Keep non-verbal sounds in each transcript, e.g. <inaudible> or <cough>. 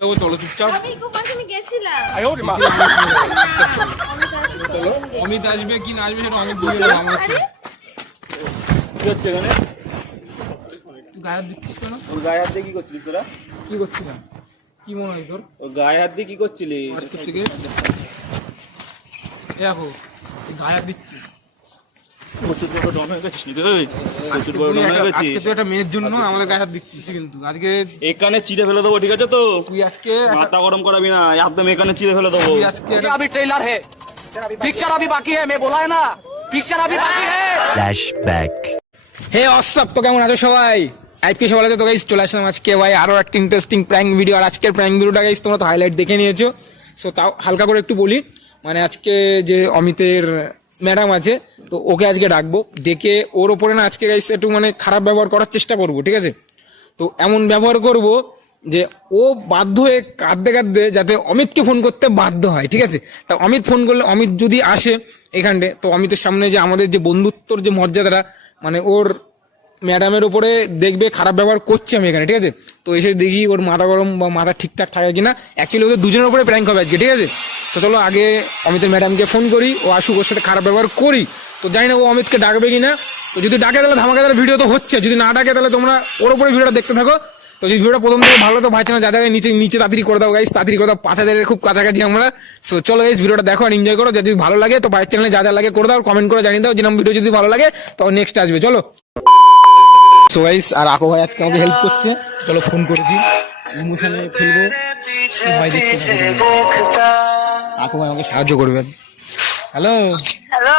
ও চলো চুপচাপ আমি কোপাশনে গেছিলাম। চলো অমিত আসবে কি না আসবে সেটা অমিত বলে দেবে আমরা কি হচ্ছে এখানে? তুই গায়ে হাত দিচ্ছিস কেন? ওর গায়ে হাত দিয়ে কি করছিলিস তোরা? কি করছিলাম? কি মনে হয় তোর? ওর গায়ে হাত দিয়ে কি করছিলি আজকের থেকে? দেখো গায়ে হাত দিচ্ছিস। প্রচুর বড় ডন হয়ে গেছিস নাকি এই? প্রচুর বড় তুই ডন হয়ে একটা- গেছিস আজকে তুই একটা মেয়ের জন্য আমাদের গায়ে হাত দিচ্ছিস কিন্তু আজকে এখানে চিড়ে ফেলে দেবো ঠিক আছে তো তুই আজকে একটা- মাথা গরম করাবি না একদম এখানে চিড়ে ফেলে দেবো তুই আজকে ये একটা- अभी ट्रेलर है पिक्चर अभी बाकी है मैं बोला है ना पिक्चर अभी बाकी है Flashback. হে অসব তো কেমন আছো সবাই আজকে সবাই তো গাইস চলে আসলাম আজকে ভাই আরো একটা ইন্টারেস্টিং প্র্যাঙ্ক ভিডিও আর আজকের প্র্যাঙ্ক ভিডিওটা গাইস তোমরা তো হাইলাইট দেখে নিয়েছো সো তাও হালকা করে একটু বলি মানে আজকে যে অমিতের ম্যাডাম আছে, তো ওকে আজকে ডাকবো, ডেকে ওর ওপরে না আজকে গাইস একটু মানে খারাপ ব্যবহার করার চেষ্টা করব, ঠিক আছে? তো এমন ব্যবহার করব যে ও বাধ্য হয়ে কাঁদতে কাঁদতে যাতে অমিতকে ফোন করতে বাধ্য হয়, ঠিক আছে? তা অমিত ফোন করলে, অমিত যদি আসে এখানটে তো অমিতের সামনে যে আমাদের যে বন্ধুত্বর যে মর্যাদাটা মানে ওর ম্যাডামের উপরে দেখবে খারাপ ব্যবহার করছি আমি এখানে, ঠিক আছে? তো এসে দেখি ওর মাথা গরম বা মাথা ঠিকঠাক থাকে কিনা। অ্যাকচুয়ালি ওদের দুজনের উপরে প্র্যাঙ্ক হবে আজকে, ঠিক আছে? তো চলো আগে অমিতের ম্যাডামকে ফোন করি, ও আসুক ওর সাথে খারাপ ব্যবহার করি। তো জানি না ও অমিতকে ডাকবে কিনা। তো যদি ডাকে তাহলে ধামাকা তাহলে ভিডিও তো হচ্ছে, যদি না ডাকে তাহলে তোমরা ওর উপরে ভিডিওটা দেখতে থাকো। তো যদি ভিডিওটা প্রথম থেকে ভালো তো ভাইছে না যাদের নিচে নিচে তাড়াতাড়ি করে দাও গাইস তাড়াতাড়ি করে দাও, পাঁচ হাজারের খুব কাছাকাছি আমরা। সো চলো গাইস ভিডিওটা দেখো আর এনজয় করো, যদি ভালো লাগে তো বাইরের চ্যানেলে যা যা লাগে করে দাও কমেন্ট করে জানিয়ে দাও, যেরকম ভিডিও যদি ভালো লাগে, তো নেক্সট আসবে, চলো। সো গাইস আর আকো ভাই আজকে আমাকে হেল্প করছে। চলো ফোন করেছি। ইমোশনে ফেলব। হয় দেখতে আকো ভাই আমাকে সাহায্য করবে। হ্যালো হ্যালো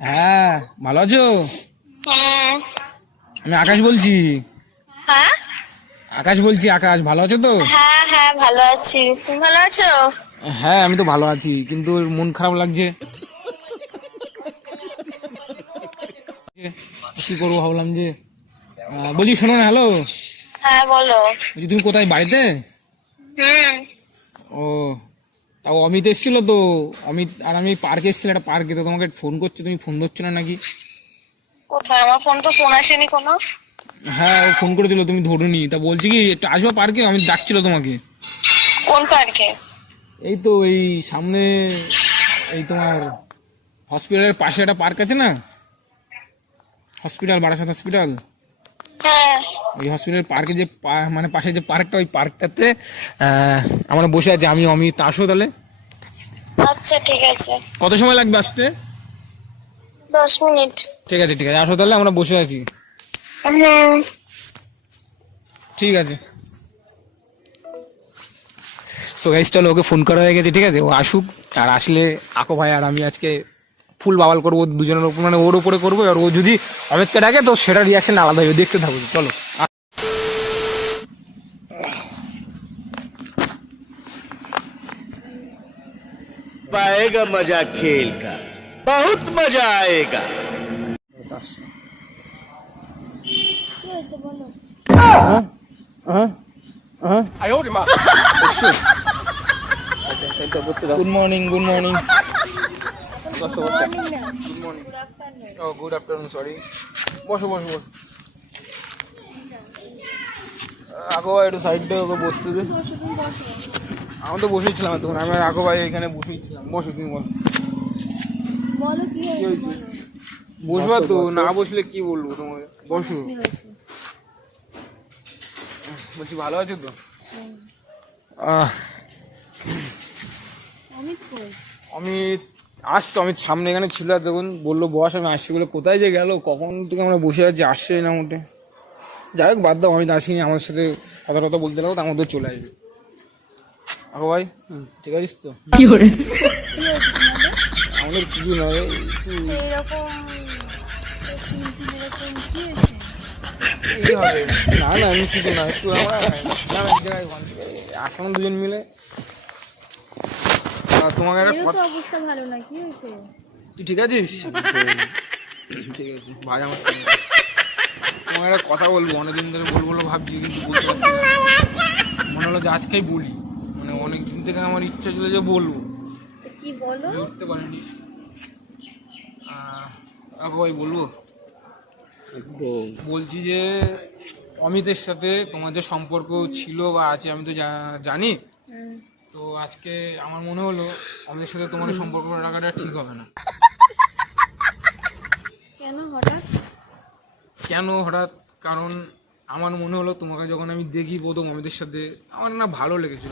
হ্যাঁ ভালো আছো? হুম আমি আকাশ বলছি। হ্যাঁ? আকাশ বলছি আকাশ ভালো আছো তো? হ্যাঁ হ্যাঁ ভালো আছি। তুমি ভালো আছো? হ্যাঁ আমি তো ভালো আছি। কিন্তু ওর মন খারাপ লাগছে। কি করব ভাবলাম যে বলছি শোনো না হ্যালো হ্যাঁ বলো। বলছি তুমি কোথায় বাড়িতে? ও তাও অমিত এসেছিল তো অমিত আর আমি পার্কে এসেছিল একটা পার্কে তো তোমাকে ফোন করছে তুমি ফোন ধরছো না নাকি? কোথায়? আমার ফোন তো ফোন আসেনি কোনো। হ্যাঁ ও ফোন করেছিল তুমি ধরুনি। তা বলছি কি একটু আসব পার্কে? আমি ডাকছিল তোমাকে। কোন পার্কে? এই তো এই সামনে এই তোমার হসপিটালের পাশে একটা পার্ক আছে না? Hospital Barasat hospital? হ্যাঁ। ওই হসপিটাল পার্কে যে মানে পাশে যে পার্কটা ওই পার্কটাতে আমরা বসে আছি আমি অমিত আসো তাহলে। আচ্ছা ঠিক আছে। কত সময় লাগবে আসতে? দশ মিনিট। ঠিক আছে ঠিক আছে আসো তাহলে আমরা বসে আছি। ঠিক আছে। সো গাইস চলো ওকে ফোন করা হয়ে গেছে ঠিক আছে? ও আসুক আর আসলে আকো ভাই আর আমি আজকে ফুল বাবাল করব দুজনের উপর মানে ওর উপরে করব আর ও যদি অমিতকে ডাকে তো সেটা রিয়াকশন আলাদা হবে দেখতে থাকব চলো। পায়েগা মজা খেল কা বহুত মজা আয়েগা। গুড মর্নিং গুড মর্নিং বসো বসো। ও গুড আফটারনুন সরি বসো বসো বসো। ভাই একটু সাইডে ওকে বসতে দে। আমি তো বসেছিলাম তখন আমি আকো ভাই এখানে বসেছিলাম বসো তুমি বসো বলো কি হয়েছে বসবা তো না বসলে কি বলব তোমাকে? বসো। বলছি ভালো আছো তো? আহ, অমিত কই? আমি আসতো আমি সামনে এখানে ছিল আর তখন বলল বস আমি আসছি। বলে কোথায় যে গেল? কখন থেকে আমরা বসে আছি? আসছে না মোটে। যাই হোক বাদ দাও আমি তো আসিনি আমার সাথে কথা কথা বলতে লাগো তার মধ্যে চলে আসবে। আকো ভাই ঠিক আছিস তো? কি হয়েছে আমাদের কিছু নয় না না আমি কিছু না আসলাম দুজন মিলে। তোমাকে একটা অবস্থা ভালো না কি হয়েছে? তুই ঠিক আছিস? <laughs> ঠিক আছে ভাই আমার তোমাকে একটা কথা বলব অনেকদিন ধরে বলব বলে ভাবছি কিন্তু বলতে পারছি মনে হলো যে আজকেই বলি। মানে অনেক দিন থেকে আমার ইচ্ছা ছিল যে বলব। কি বলো? উঠতে পারিনি। ভাই বলব? বলছি যে অমিতের সাথে তোমার যে সম্পর্ক ছিল বা আছে আমি তো জানি। তো আজকে আমার মনে হলো অমিতের সাথে তোমার সম্পর্ক রাখাটা ঠিক হবে না। কেন হঠাৎ? কেন হঠাৎ? কারণ আমার মনে হলো তোমাকে যখন আমি দেখি প্রথম অমিতের সাথে আমার না ভালো লেগেছে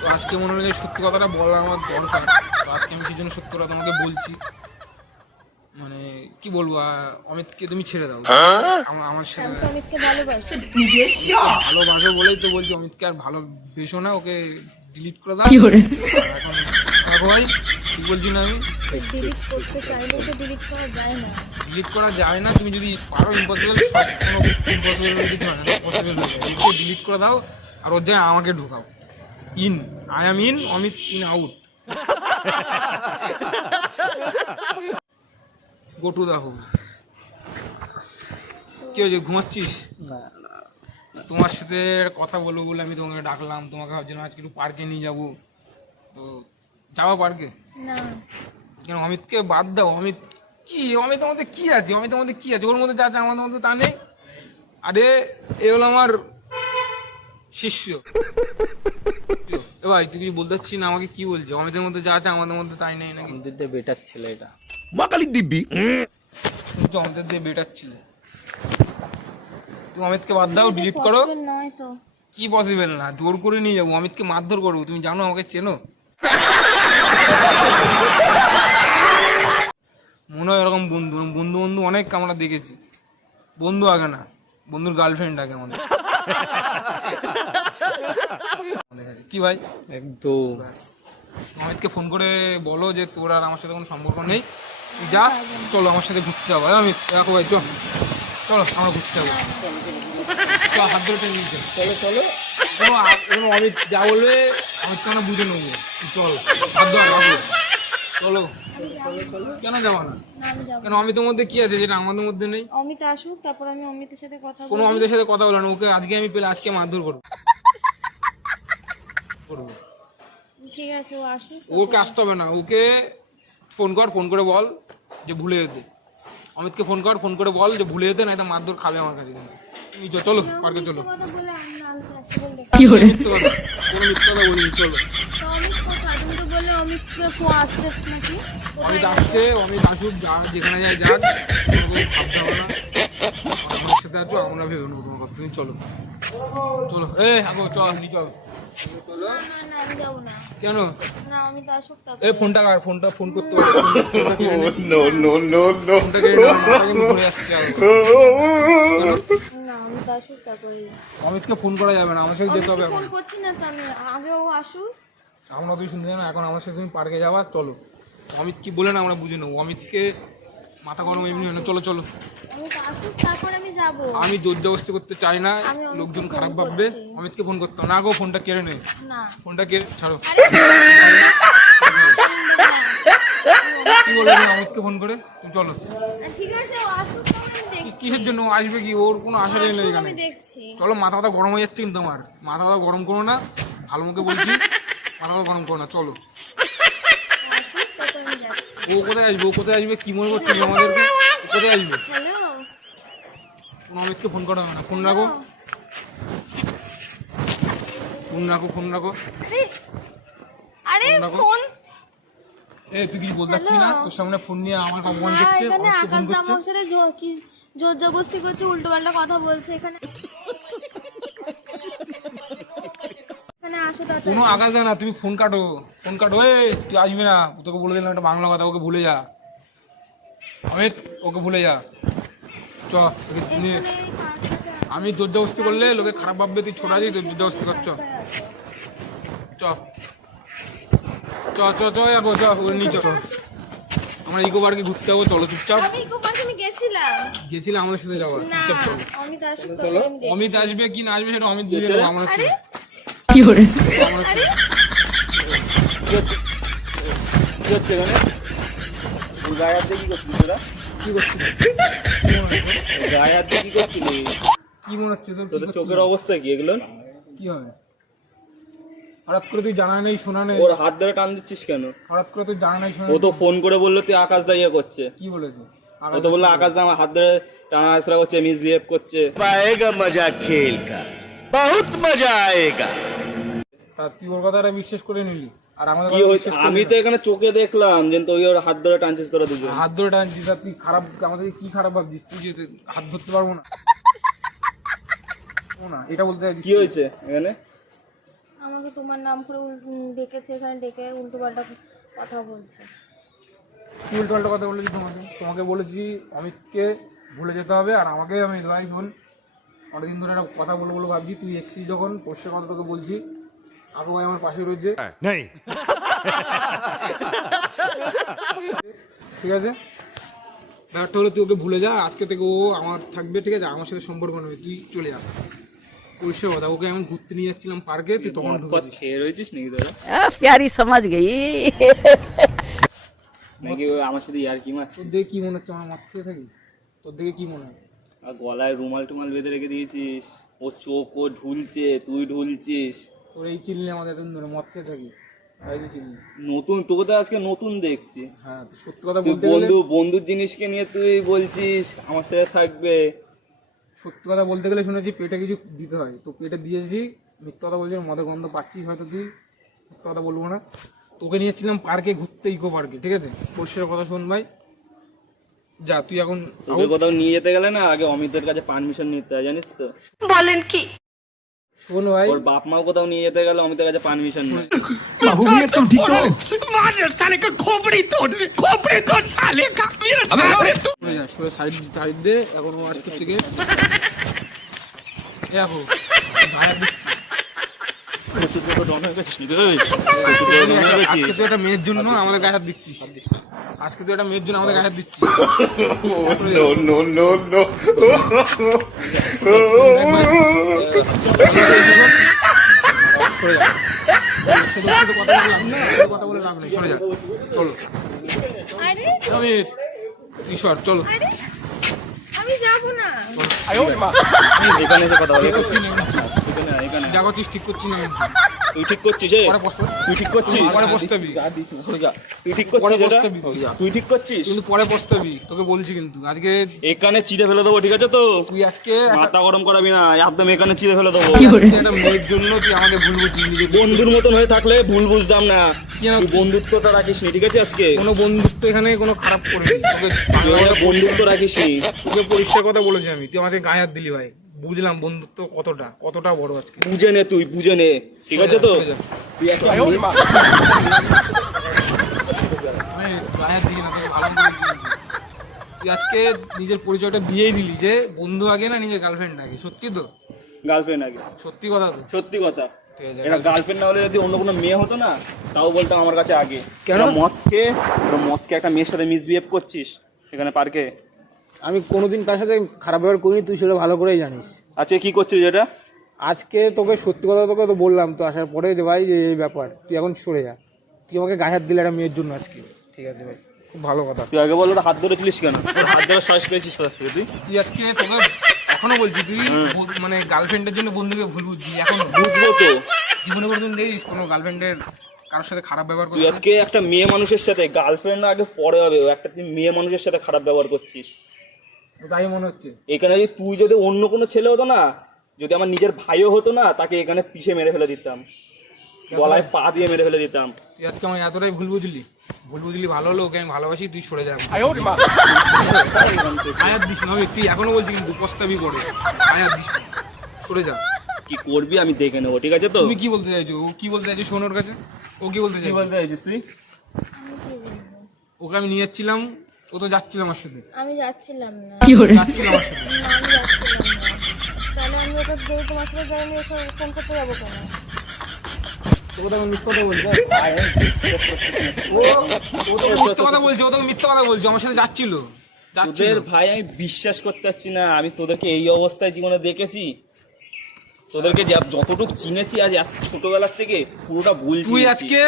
তো আজকে মনে হলো যে সত্যি কথাটা বলা আমার দরকার। তো আজকে আমি সেই জন্য সত্যি কথা তোমাকে বলছি। মানে কি বলব অমিতকে তুমি ছেড়ে দাও। আমার আমার আমি সাথে অমিতকে ভালোবাসি। ভালোবাসো বলেই তো বলছি অমিতকে আর ভালো বেশো না ওকে ডিলিট করে দাও। ভাই ঠিক বলছি না আমি। ডিলিট করতে চাইলেও তো ডিলিট করা যায় না। ডিলিট করা যায় না তুমি যদি পারো ইম্পসিবল সব কোনো ইম্পসিবল কিছু হয় না পসিবল হয়ে ডিলিট করে দাও আর ওর জায়গায় আমাকে ঢুকাও। In I am in Amit in out <laughs> go to the home কি হয়েছে ঘুমাচ্ছিস? তোমার সাথে কথা বলব বলে আমি তোমাকে ডাকলাম। তোমাকে ভাবছিলাম আজকে একটু পার্কে নিয়ে যাব। তো যাওয়া পার্কে না। কেন অমিতকে বাদ দাও। অমিত কি? অমিত আমাদের কি আছে? অমিত আমাদের কি আছে? ওর মধ্যে যা আছে আমাদের মধ্যে তা নেই। আরে এ হলো আমার শিষ্য। এ ভাই তুই কিছু বলতে পারছিস না? আমাকে কি বলছে? অমিতের মধ্যে যা আছে আমাদের মধ্যে তাই নেই নাকি? বেটার ছেলে এটা। মাকালি দিব্যি। অমিতের দিয়ে বেটার ছিল তুমি অমিতকে বাদ দাও ডিলিট করো। কি পসিবল না? জোর করে নিয়ে যাব অমিতকে মারধর করব। তুমি জানো আমাকে চেনো? মনে হয় এরকম বন্ধু বন্ধু বন্ধু অনেক আমরা দেখেছি। বন্ধু আগে না বন্ধুর গার্লফ্রেন্ড আগে আমাদের। কি ভাই? একদম। ব্যাস। অমিতকে ফোন করে বলো যে তোর আর আমার সাথে কোনো সম্পর্ক নেই। যা চলো আমার সাথে ঘুরতে যাব। অমিত দেখো ভাই চল। চলো আমরা ঘুরতে যাব। চল হাত ধরে নিয়ে চলো চলো। অমিত যা বলবে আমি কেন বুঝে নেব? চল হাত ধর চলো। কেন যাব না? আমি কেন অমিতের মধ্যে কি আছে যেটা আমাদের মধ্যে নেই? অমিত আসুক তারপর আমি অমিতের সাথে কথা কোনো অমিতের সাথে কথা বলো না ওকে আজকে আমি পেলে আজকে মারধর করব। করব। ঠিক আছে ও আসুক ওকে আসতে হবে না ওকে ফোন কর ফোন করে বল যে ভুলে যেতে। অমিতকে ফোন কর ফোন করে বল যে ভুলে যেতে না এটা মারধর খাবে আমার কাছে কিন্তু। চলো পার্কে চলো। কোনো মিথ্যে কথা বলিনি অমিত আসছে অমিত আসুক যা যেখানে যায় যাক। ভাবতে হবে না আমার সাথে আছো আমরা ভেবে নেব তোমার কথা। তুমি চলো। চলো এ আগো চল নি চল কেন? এ ফোনটা কার? ফোনটা ফোন করতে নে। নো নো নো অমিতকে ফোন করা যাবে না আমার সাথে যেতে হবে এখন। ফোন করছি না তো আমি আগে ও আসুক আমরা তুই শুনতে না এখন আমার সাথে তুমি পার্কে যাবা চলো। অমিত কি বলে না আমরা বুঝে নেব। অমিতকে মাথা গরম এমনি হয় না। চলো চলো। তারপর আমি যাব। আমি জোর জবস্তি করতে চাই না লোকজন খারাপ ভাববে। অমিতকে ফোন করতাম না গো ফোনটা কেড়ে নে। না। ফোনটা কেড়ে ছাড়ো। কি বলবে অমিতকে ফোন করে? তুমি চলো। ঠিক আছে কিসের জন্য আসবে কি? ওর কোনো আশা নেই এখানে। চলো মাথা মাথা গরম হয়ে যাচ্ছে কিন্তু আমার। মাথা মাথা গরম করো না। ভালো মুখে বলছি মাথা মাথা গরম করো না। চলো আসুক তারপর আমি যাচ্ছি ও কোথায় আসবে? ও কোথায় আসবে? কি মনে করছ তুমি আমাদেরকে কোথায় আসবে? ফোন করা হবে না ফোন রাখো। ফোন রাখো ফোন রাখো। আরে ফোন রাখো। তুই কিছু বলতে পারছিস না? তোর সামনে ফোন নিয়ে আমার অপমান করছে ফোন করছে। জোর জবস্তি করছে উল্টো পাল্টা কথা বলছে এখানে এখানে আসো তাড়াতাড়ি কোনো আঘাত দেয় না তুমি ফোন কাটো ফোন কাটো। এ তুই আসবি না তোকে বলে দিলাম একটা বাংলা কথা ওকে ভুলে যা। অমিত ওকে ভুলে যা। চ নিয়ে। আমি জোর জবস্তি করলে লোকে খারাপ ভাববে তুই ছোটা দিই তুই জোর জবস্তি করছ চ। চ। চ চ চ চ। আমরা ইকো পার্কে ঘুরতে যাব চলো চুপচাপ। আমি গেছিলাম। গেছিলে সাথে যাব চুপচাপ চলো। অমিত আমি আসবে কি না আসবে সেটা অমিত নেব আমরা কি মনে হচ্ছে তোর চোখের অবস্থা কি এগুলো কি হবে? হঠাৎ করে তুই জানা নেই শোনা নেই। ওর হাত ধরে টান দিচ্ছিস কেন? হঠাৎ করে তুই জানা নেই শোনা ও তো ফোন করে বলল তুই আকাশ দা ইয়ে করছে। কি বলেছে? ও তো বলল আকাশ দা আমার হাত ধরে টানা আসরা করছে মিসবিহেভ করছে। মজা খেল কা বহুত মজা আয়েগা। তুই ওর কথাটা বিশ্বাস করে নিলি। আর আমাদের কি হয়েছে? আমি তো এখানে চোখে দেখলাম যে তুই ওর হাত ধরে টানছিস তোরা দুজন। হাত ধরে টানছিস আর তুই খারাপ আমাদের কি খারাপ ভাবছিস? তুই যে হাত ধরতে পারব না। ও না এটা বলতে কি হয়েছে এখানে? আমাকে তোমার নাম করে ডেকেছে এখানে ডেকে উল্টো পাল্টা কথা বলছে। কি উল্টো পাল্টা কথা বলেছি তোমাকে? তোমাকে বলেছি অমিতকে ভুলে যেতে হবে আর আমাকে আমি ভাই শোন অনেকদিন ধরে একটা কথা বলব বলে ভাবছি। তুই এসছিস যখন পোষ্যের কথা তোকে বলছি। আপু ভাই আমার পাশে রয়েছে। হ্যাঁ। নেই। ঠিক আছে? ব্যাপারটা হলো তুই ওকে ভুলে যা আজকে থেকে ও আমার থাকবে ঠিক আছে? আমার সাথে সম্পর্ক নয় তুই চলে যা কথা ওকে আমি ঘুরতে নিয়ে যাচ্ছিলাম পার্কে তুই তখন রয়েছিস নাকি সমাজ নাকি আমার সাথে ইয়ার কি তোর দেখে মনে হচ্ছে আমার খেয়ে থাকি তোর দেখে মনে আর গলায় রুমাল টুমাল বেঁধে রেখে দিয়েছিস ও চোখ ও ঢুলছে তুই ঢুলছিস। তোর এই চিনলি আমাদের এতদিন ধরে মদ খেয়ে থাকি। তাই তো চিনলি নতুন তোকে তো আজকে নতুন দেখছি। হ্যাঁ তুই সত্যি কথা তুই বলতে গেলে বন্ধু বন্ধুর জিনিসকে নিয়ে তুই বলছিস আমার সাথে থাকবে। সত্যি কথা বলতে গেলে শুনেছি পেটে কিছু দিতে হয়। তো পেটে দিয়েছি মিথ্যা কথা বলছি মদের গন্ধ পাচ্ছিস হয়তো তুই। মিথ্যা কথা বলব না। তোকে নিয়েছিলাম পার্কে ঘুরতে ইকো পার্কে ঠিক আছে? পরিষ্কার কথা শোন ভাই। যা তুই এখন তোকে কোথাও নিয়ে যেতে গেলে না আগে অমিতের কাছে পারমিশন নিতে হয় জানিস তো? শোন ভাই। ওর বাপ মাও কোথাও নিয়ে যেতে গেলে অমিতের কাছে পারমিশন নেই। সরে যা সরে সাইড সাইড দে এখন ও আজকের থেকে এ দেখো ভাড়া দিচ্ছি। আজকে তুই একটা মেয়ের জন্য আমাদের গায়ে হাত দিচ্ছিস আজকে তুই একটা মেয়ের জন্য আমাদের গায়ে হাত দিচ্ছিস। No তো এটা মেয়ের জন্য আমাদের শুধু দিচ্ছি। কথা বলে লাভ নেই সরে যা চলো। আমি তুই সর চলো যা করছিস ঠিক করছিস না। তুই ঠিক করছিস এ? পরে তুই ঠিক করছিস? পরে পস্তাবি তুই ঠিক পরে করছিস এটা? পস্তাবি তুই ঠিক করছিস? কিন্তু পরে পস্তাবি তোকে বলছি কিন্তু আজকে এখানে চিড়ে ফেলে দেবো ঠিক আছে তো? তুই আজকে একটা- মাথা গরম করাবি না একদম এখানে চিড়ে ফেলে দেবো। আজকে একটা মেয়ের জন্য তুই আমাকে ভুল বুঝছিস বন্ধুর মতন হয়ে থাকলে ভুল বুঝতাম না। কি আমার- তুই বন্ধুত্বটা রাখিস নি ঠিক আছে আজকে? কোনো বন্ধুত্ব এখানে কোনো খারাপ করবি তোকে তুই আমার বন্ধুত্ব রাখিস নি তোকে পরিষ্কার কথা বলেছি আমি। তুই আমাকে গায়ে হাত দিলি ভাই। বুঝলাম বন্ধুত্ব কতটা কতটা বড় আজকে। বুঝে নে তুই বুঝে নে। ঠিক আছে তো? তুই একটা। তুই আজকে নিজের পরিচয়টা দিয়েই দিলি যে বন্ধু আগে না নিজের গার্লফ্রেন্ড আগে সত্যি তো? গার্লফ্রেন্ড আগে। সত্যি কথা তো? সত্যি কথা। ঠিক আছে এটা গার্লফ্রেন্ড না হলে যদি অন্য কোনো মেয়ে হতো না তাও বলতাম আমার কাছে আগে। কেন? মদকে মদকে একটা মেয়ের সাথে মিসবিহেভ করছিস এখানে পার্কে আমি কোনোদিন তার সাথে খারাপ ব্যবহার করিনি তুই সেটা ভালো করেই জানিস। আজকে কি করছিস এটা? আজকে তোকে সত্যি কথা তোকে তো বললাম তো আসার পরে যে ভাই যে এই ব্যাপার তুই এখন সরে যা। তুই আমাকে গায়ে হাত দিলে একটা মেয়ের জন্য আজকে। ঠিক আছে ভাই খুব ভালো কথা। তুই আগে বল ওটা হাত ধরেছিলিস কেন? তোর হাত ধরে সাহস পেয়েছিস তুই? তুই আজকে তোকে এখনও বলছি তুই মানে গার্লফ্রেন্ডের জন্য বন্ধুকে ভুল বুঝছিস এখন বুঝব তো। জীবনে কোনোদিন দেখিস কোনো গার্লফ্রেন্ডের কারোর সাথে খারাপ ব্যবহার তুই করছিস আজকে একটা মেয়ে মানুষের সাথে গার্লফ্রেন্ড আগে পরে হবে ও একটা তুই মেয়ে মানুষের সাথে খারাপ ব্যবহার করছিস। তাই মনে হচ্ছে। এখানে যদি তুই যদি অন্য কোনো ছেলে হতো না যদি আমার নিজের ভাইও হতো না তাকে এখানে পিষে মেরে ফেলে দিতাম। গলায় পা দিয়ে মেরে ফেলে দিতাম। তুই আজকে আমার এতটাই ভুল বুঝলি। ভুল বুঝলি ভালো হলো ওকে আমি ভালোবাসি তুই সরে যা। আয়াত দিস না আমি তুই এখনও বলছি কিন্তু পস্তাবি করে। আয়াত দিস না। সরে যা। কি করবি আমি দেখে নেব ঠিক আছে তো? তুমি কি বলতে চাইছো? ও কি বলতে চাইছো শোনোর কাছে? ও কি বলতে চাইছো? কি বলতে চাইছিস তুই? ওকে আমি নিয়ে যাচ্ছিলাম ও তো যাচ্ছিল আমার সাথে। আমি যাচ্ছিলাম না। যাচ্ছিল আমার সাথে। না আমি যাচ্ছিলাম না। তাহলে আমি ওটা যেই তোমার সাথে যাই আমি ওকে ফোন করতে যাব কেন? তো মিথ্যা কথা বলছি। ও ও তো মিথ্যা কথা বলছে ও তোকে মিথ্যা কথা বলছে আমার সাথে যাচ্ছিল। যাচ্ছিল। তোদের ভাই আমি বিশ্বাস করতে পারছি না আমি তোদেরকে এই অবস্থায় জীবনে দেখেছি। তোদেরকে যা- যতটুকু চিনেছি আজ এত ছোটবেলার থেকে পুরোটা বলছি তুই আজকে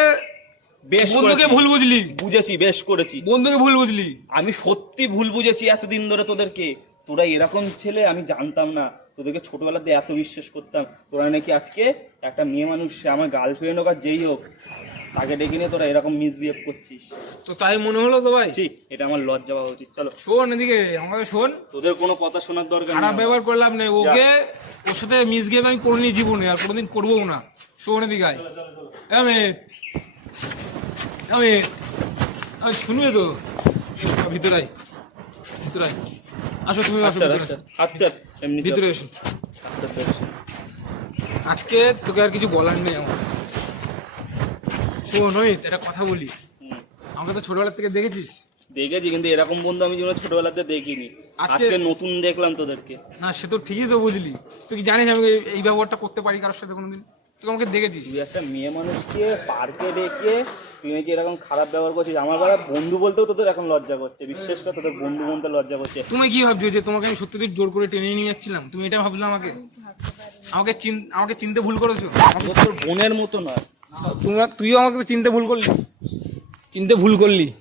বেশ বন্ধুকে ভুল বুঝলি। বুঝেছি বেশ করেছি। বন্ধুকে ভুল বুঝলি। আমি সত্যি ভুল বুঝেছি এতদিন ধরে তোদেরকে। তোরা এরকম ছেলে আমি জানতাম না। তোদেরকে ছোটবেলাতে এত বিশ্বাস করতাম। তোরা নাকি আজকে একটা মেয়ে মানুষ আমার গার্লফ্রেন্ড হোক আর যেই হোক তাকে ডেকে নিয়ে তোরা এরকম মিসবিহেভ করছিস। তো তাই মনে হলো তো ভাই? ছি এটা আমার লজ্জা পাওয়া উচিত। চলো। শোন এদিকে আমাকে শোন। তোদের কোনো কথা শোনার দরকার খারাপ ব্যবহার করলাম না ওকে ওর সাথে মিস গেম আমি করিনি জীবনে আর কোনোদিন করব না। শোন এদিকে আয়। আমি আমি শুনবে তো। ভিতরে আয় ভিতরে আয়। আসো তুমি আসো আচ্ছা ভিতরে আচ্ছা আচ্ছা এমনি। ভিতরে এসো। আজকে তোকে আর কিছু বলার নেই আমার। শোন ওই একটা কথা বলি। আমাকে তো ছোটবেলা থেকে দেখেছিস? দেখেছি কিন্তু এরকম বন্ধু আমি জীবনে ছোটবেলাতে দেখিনি। আজকে- নতুন দেখলাম তোদেরকে। না সে তো ঠিকই তো বুঝলি। তুই কি জানিস আমি এই ব্যবহারটা করতে পারি কারোর সাথে কোনোদিন? তুই আমাকে দেখেছিস। তুই একটা মেয়ে মানুষকে পার্কে ডেকে তুই নাকি এরকম খারাপ ব্যবহার করছিস? আমার বেলা বন্ধু বলতেও তোদের এখন লজ্জা করছে। বিশ্বাস কর তোদের বন্ধু বলতে লজ্জা করছে। তুমি কি ভাবছ যে তোমাকে আমি সত্যি জোর করে টেনে নিয়ে যাচ্ছিলাম? তুমি এটা ভাবলে আমাকে? আমাকে চিন- আমাকে চিনতে ভুল করেছ? তোর বোনের মতো নয়। তুমি তুইও আমাকে চিনতে ভুল করলি। চিনতে ভুল করলি।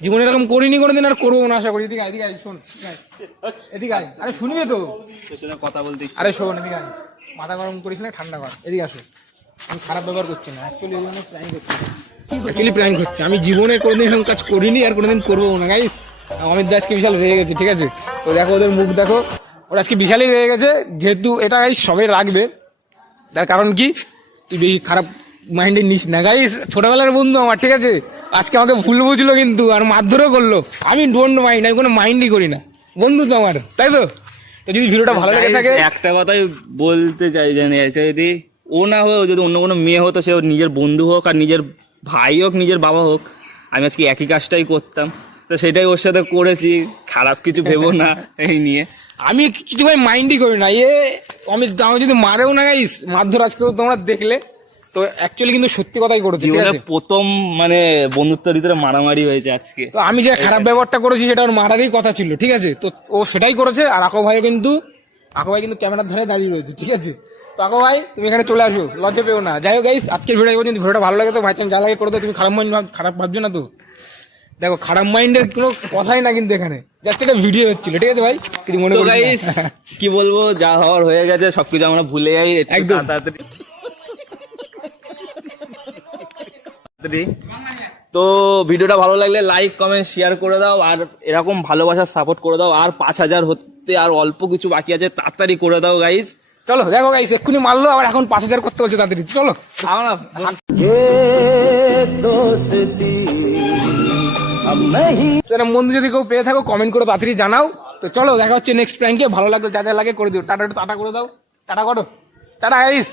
জীবনে এরকম করিনি কোনোদিন আর করব না আশা করি। এদিকে এদিকে আয়, শোন। এদিকে আয়। আরে শুনবে তো? কথা বলতে আরে শোন এদিকে আয়। মাথা গরম করিস না, ঠান্ডা কর। এদিকে আসো। আমি খারাপ ব্যবহার করছি না। অ্যাকচুয়ালি এই জন্য প্ল্যান করছি। অ্যাকচুয়ালি প্ল্যান হচ্ছে আমি জীবনে কোনোদিন এরকম কাজ করিনি আর কোনোদিন করব না গাইস অমিত দাসকে বিশাল রয়ে গেছে, ঠিক আছে? তো দেখো, ওদের মুখ দেখো। ওরা আজকে বিশালই রয়ে গেছে। যেহেতু এটা গাইস সবাই রাখবে। তার কারণ কি? তুই বেশি খারাপ মাইন্ডে নিস না গাইস ছোটবেলার বন্ধু আমার, ঠিক আছে? আজকে আমাকে ভুল বুঝলো কিন্তু, আর মারধরও করল। আমি ডোন্ট মাইন্ড আমি কোনো মাইন্ডই করি না। বন্ধু তো আমার, তাই তো? তো যদি ভিডিওটা ভালো লেগে থাকে একটা কথাই বলতে চাই জানি এটা যদি ও না হয়ে যদি অন্য কোনো মেয়ে হতো সে নিজের বন্ধু হোক আর নিজের ভাই হোক নিজের বাবা হোক আমি আজকে একই কাজটাই করতাম। তো সেটাই ওর সাথে করেছি খারাপ কিছু ভেবো না এই নিয়ে। আমি কিছু ভাই মাইন্ডই করি না এ আমি যদি মারেও না গাইস মারধর আজকে তো তোমরা দেখলে। তো অ্যাকচুয়ালি কিন্তু সত্যি কথাই করেছি ঠিক আছে? প্রথম মানে বন্ধুত্বের ভিতরে মারামারি হয়েছে আজকে। তো আমি যে খারাপ ব্যবহারটা করেছি সেটা ওর মারারই কথা ছিল ঠিক আছে? তো ও সেটাই করেছে আর আকো ভাইও কিন্তু আকো ভাই কিন্তু ক্যামেরার ধারে দাঁড়িয়ে রয়েছে ঠিক আছে? তো আকো ভাই তুমি এখানে চলে আসো লজ্জা পেও না। যাই হোক গাইস আজকের ভিডিও পর্যন্ত। ভিডিওটা ভালো লাগে তো ভাই যা লাগে করে দাও তুমি খারাপ মাইন্ড খারাপ ভাবছ না তো? দেখো খারাপ মাইন্ডের কোনো কথাই না কিন্তু এখানে। জাস্ট একটা ভিডিও হচ্ছিল ঠিক আছে ভাই? কিছু মনে না। কি বলব যা হওয়ার হয়ে গেছে সবকিছু আমরা ভুলে যাই একদম। তাড়াতাড়ি তাড়াতাড়ি। তো ভিডিওটা ভালো লাগলে লাইক কমেন্ট শেয়ার করে দাও আর এরকম ভালোবাসার সাপোর্ট করে দাও। আর পাঁচ হাজার হতে আর অল্প কিছু বাকি আছে, তাড়াতাড়ি করে দাও গাইস চলো, দেখো গাইস এক্ষুনি মারলো, আবার এখন পাঁচ হাজার করতে বলছে তাড়াতাড়ি। চলো, আমরা বন্ধু যদি কেউ পেয়ে থাকো কমেন্ট করে তাড়াতাড়ি জানাও। তো চলো, দেখা হচ্ছে নেক্সট প্র্যাঙ্কে ভালো লাগলে যা যা লাগে করে দিও। টাটা টাটা করে দাও। টাটা করো। Tata guys